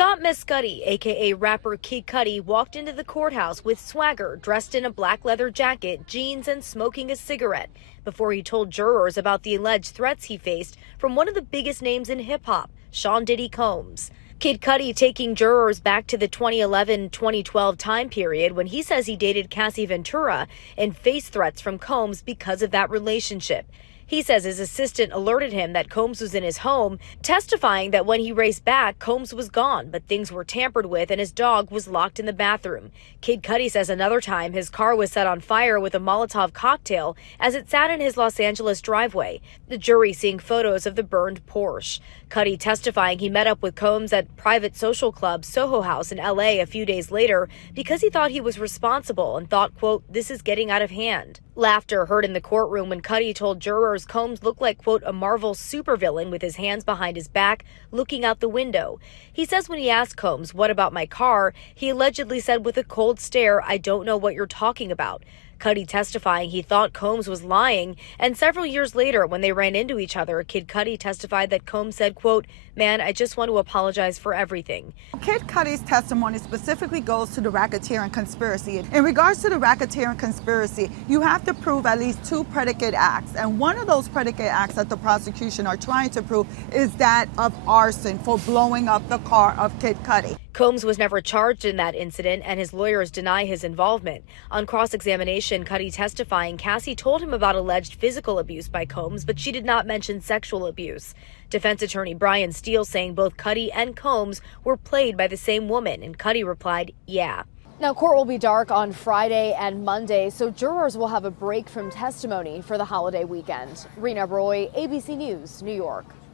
Scott Cudi, aka rapper Kid Cudi, walked into the courthouse with swagger, dressed in a black leather jacket, jeans, and smoking a cigarette before he told jurors about the alleged threats he faced from one of the biggest names in hip-hop, Sean Diddy Combs. Kid Cudi taking jurors back to the 2011-2012 time period when he says he dated Cassie Ventura and faced threats from Combs because of that relationship. He says his assistant alerted him that Combs was in his home, testifying that when he raced back, Combs was gone, but things were tampered with and his dog was locked in the bathroom. Kid Cudi says another time his car was set on fire with a Molotov cocktail as it sat in his Los Angeles driveway, the jury seeing photos of the burned Porsche. Cudi testifying he met up with Combs at private social club Soho House in LA a few days later because he thought he was responsible and thought, quote, this is getting out of hand. Laughter heard in the courtroom when Cudi told jurors Combs looked like, quote, a Marvel supervillain with his hands behind his back, looking out the window. He says when he asked Combs, what about my car, he allegedly said with a cold stare, I don't know what you're talking about. Cudi testifying he thought Combs was lying, and several years later when they ran into each other, Kid Cudi testified that Combs said, quote, man, I just want to apologize for everything. Kid Cudi's testimony specifically goes to the racketeering conspiracy. In regards to the racketeering conspiracy, you have to prove at least two predicate acts, and one of those predicate acts that the prosecution are trying to prove is that of arson for blowing up the car of Kid Cudi. Combs was never charged in that incident, and his lawyers deny his involvement. On cross-examination, Cudi testifying Cassie told him about alleged physical abuse by Combs, but she did not mention sexual abuse. Defense attorney Brian Steele saying both Cudi and Combs were played by the same woman, and Cudi replied, yeah. Now, court will be dark on Friday and Monday, so jurors will have a break from testimony for the holiday weekend. Rena Roy, ABC News, New York.